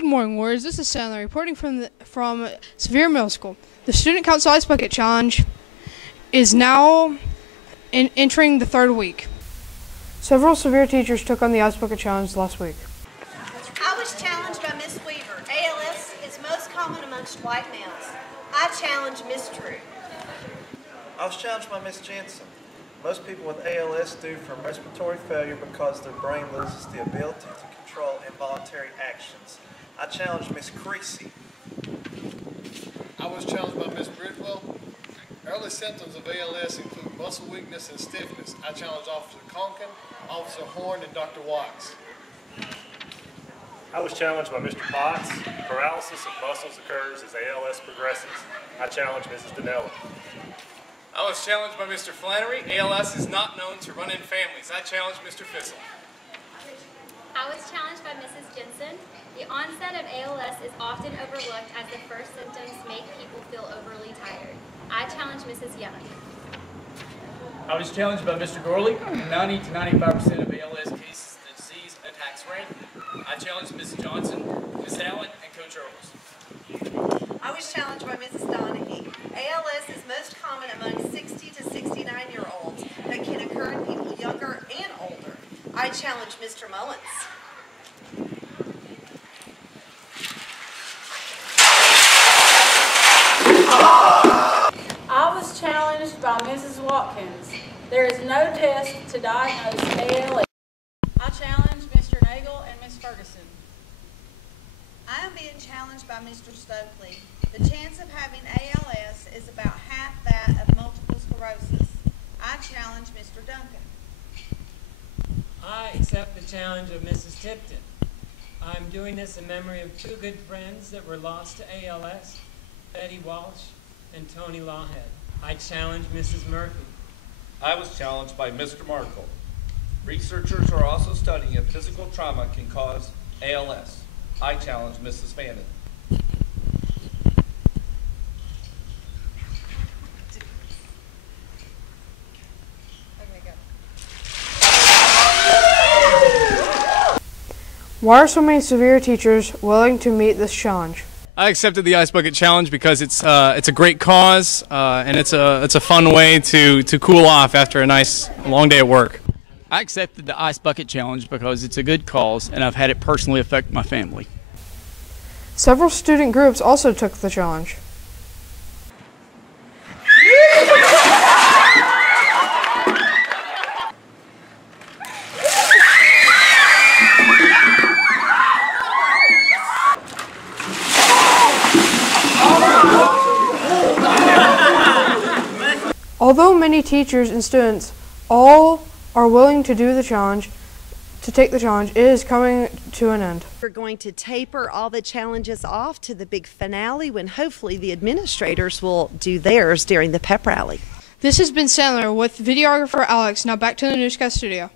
Good morning, Warriors. This is Sandler reporting from Sevier Middle School. The Student Council Ice Bucket Challenge is now entering the third week. Several Sevier teachers took on the Ice Bucket Challenge last week. I was challenged by Miss Weaver. ALS is most common amongst white males. I challenged Miss True. I was challenged by Miss Jensen. Most people with ALS do from respiratory failure because their brain loses the ability to control involuntary actions. I challenged Miss Creasy. I was challenged by Miss Bridwell. Early symptoms of ALS include muscle weakness and stiffness. I challenged Officer Conkin, Officer Horn, and Dr. Watts. I was challenged by Mr. Potts. Paralysis of muscles occurs as ALS progresses. I challenged Mrs. Danella. I was challenged by Mr. Flannery. ALS is not known to run in families. I challenged Mr. Fissel. I was challenged by Mrs. Jensen. The onset of ALS is often overlooked as the first symptoms make people feel overly tired. I challenged Mrs. Young. I was challenged by Mr. Gorley. 90 to 95% of ALS cases, the disease attacks rank. I challenged Mrs. Johnson, Ms. Allen, and Coach Earls. I was challenged by Mrs. Donahue. ALS is most common among 60 to 69-year-olds, but can occur in people younger and older. I challenged Mr. Mullins. I was challenged by Mrs. Watkins. There is no test to diagnose ALS. I challenged Mr. Nagel and Ms. Ferguson. I am being challenged by Mr. Stokely. The chance of having ALS is about half that of multiple sclerosis. I challenge Mr. Duncan. I accept the challenge of Mrs. Tipton. I'm doing this in memory of two good friends that were lost to ALS, Betty Walsh and Tony Lawhead. I challenge Mrs. Murphy. I was challenged by Mr. Markle. Researchers are also studying if physical trauma can cause ALS. I challenge Mrs. Fannin. Why are so many Sevier teachers willing to meet this challenge? I accepted the Ice Bucket Challenge because it's a great cause and it's a fun way to cool off after a nice long day at work. I accepted the Ice Bucket Challenge because it's a good cause and I've had it personally affect my family. Several student groups also took the challenge. Although many teachers and students all are willing to do the challenge, to take the challenge, it is coming to an end. We're going to taper all the challenges off to the big finale when hopefully the administrators will do theirs during the pep rally. This has been Sandler with videographer Alex. Now back to the newscast studio.